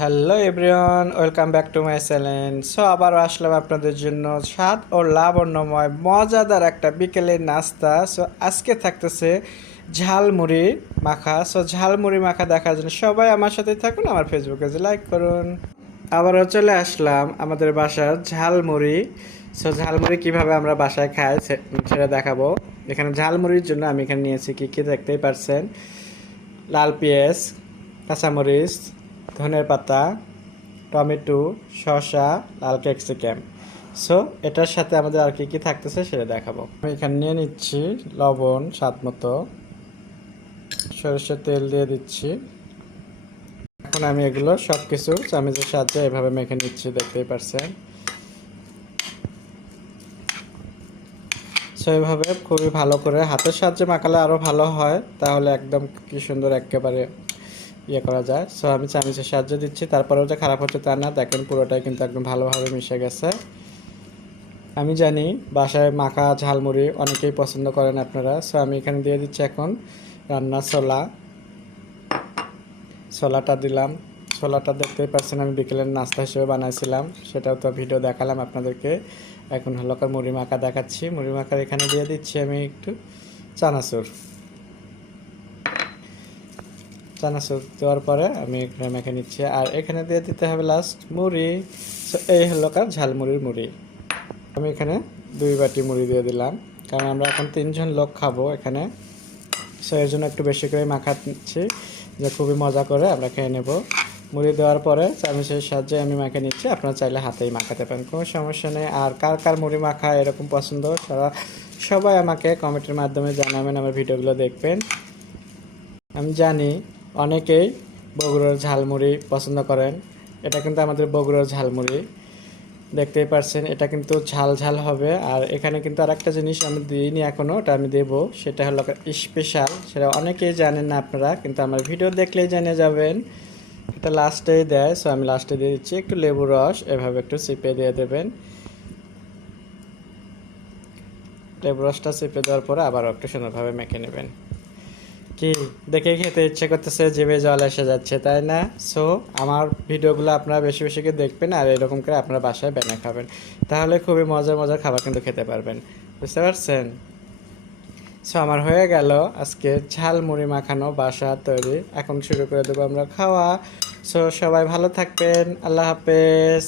Hello everyone, welcome back to my channel. So আবারও আসলাম আপনাদের জন্য স্বাদ ও লাবণ্যময় মজাদার একটা বিকেলের নাস্তা। সো আজকে থাকতেছে ঝালমুড়ি মাখা। সো ঝালমুড়ি মাখা দেখার জন্য সবাই আমার সাথে থাকুন, আমার ফেসবুক পেজে লাইক করুন। আবারও চলে আসলাম আমাদের বাসার ঝালমুড়ি। সো ঝালমুড়ি কীভাবে আমরা বাসায় খাই সেটা দেখাবো। এখানে ঝালমুড়ির জন্য আমি এখানে নিয়েছি কী কী দেখতেই পারছেন। লাল পেঁয়াজ, কাঁচামরিচ, ধনের পাতা, টমেটো, শসা, লাল ক্যাপসিকাম। সো এটার সাথে আমাদের আর কি কি থাকতেছে সেটা দেখাবো। আমি এখানে নিয়ে নিচ্ছি লবণ স্বাদ মতো, সরষের তেল দিয়ে দিচ্ছি। এখন আমি এগুলো সব কিছু চামচের সাহায্যে এভাবে মেখে নিচ্ছি, দেখতেই পারছেন। সো এভাবে খুবই ভালো করে হাতের সাহায্যে মাখালে আরও ভালো হয়, তাহলে একদম কি সুন্দর একেবারে ইয়ে করা যায়। সো আমি চামচের সাহায্য দিচ্ছি, তারপরেও যে খারাপ হচ্ছে তা না, দেখেন পুরোটাই কিন্তু একদম ভালোভাবে মিশে গেছে। আমি জানি বাসায় মাখা ঝালমুড়ি অনেকেই পছন্দ করেন আপনারা। সো আমি এখানে দিয়ে দিচ্ছি এখন রান্নার ছোলাটা দিলাম। ছোলাটা দেখতেই পাচ্ছেন আমি বিকেলের নাস্তা হিসেবে বানাইছিলাম, সেটাও তো ভিডিও দেখালাম আপনাদেরকে। এখন হলো মুড়ি মাখা দেখাচ্ছি। মুড়ি মাখার এখানে দিয়ে দিচ্ছি আমি একটু চানাচুর দেওয়ার পরে আমি এখানে মেখে নিচ্ছি, আর এখানে দিয়ে দিতে হবে লাস্ট মুড়ি। সো এই হলো ঝালমুড়ির মুড়ি। আমি এখানে 2 বাটি মুড়ি দিয়ে দিলাম, কারণ আমরা এখন 3 জন লোক খাবো এখানে। সো এর জন্য একটু বেশি করে মাখাচ্ছি, যে খুবই মজা করে আমরা খেয়ে নেব। মুড়ি দেওয়ার পরে চামচের সাহায্যে আমি মাখে নিচ্ছি, আপনারা চাইলে হাতেই মাখাতে পারেন, কোনো সমস্যা নেই। আর কার কার মুড়ি মাখা এরকম পছন্দ সবাই আমাকে কমেন্টের মাধ্যমে জানাবেন, আমার ভিডিওগুলো দেখবেন। আমি জানি অনেকেই বগুড়ার ঝালমুড়ি পছন্দ করেন। এটা কিন্তু আমাদের বগুড়ার ঝালমুড়ি, দেখতেই পারছেন। এটা কিন্তু ঝাল ঝাল হবে। আর এখানে কিন্তু আর একটা জিনিস আমি দিইনি এখনও, ওটা আমি দেবো, সেটা হলো স্পেশাল। সেটা অনেকেই জানেন না আপনারা, কিন্তু আমার ভিডিও দেখলেই জেনে যাবেন। এটা লাস্টেই দেয়। সো আমি লাস্টে দিয়ে দিচ্ছি একটু লেবু রস, এভাবে একটু চিপে দিয়ে দেবেন। লেবু রসটা চিপে দেওয়ার পরে আবারও একটু সুন্দরভাবে মেখে নেবেন। কি দেখে খেতে ইচ্ছে করতেছে, জিভে জল এসে যাচ্ছে, তাই না? সো আমার ভিডিওগুলো আপনারা বেশি বেশি করে দেখবেন, আর এরকম করে আপনারা বাসায় বানিয়ে খাবেন, তাহলে খুবই মজার মজার খাবার কিন্তু খেতে পারবেন, বুঝতে পারছেন? সো আমার হয়ে গেল আজকে ঝালমুড়ি মাখানো বাসা তৈরি। এখন শুরু করে দেবো আমরা খাওয়া। সো সবাই ভালো থাকবেন, আল্লাহ হাফেজ।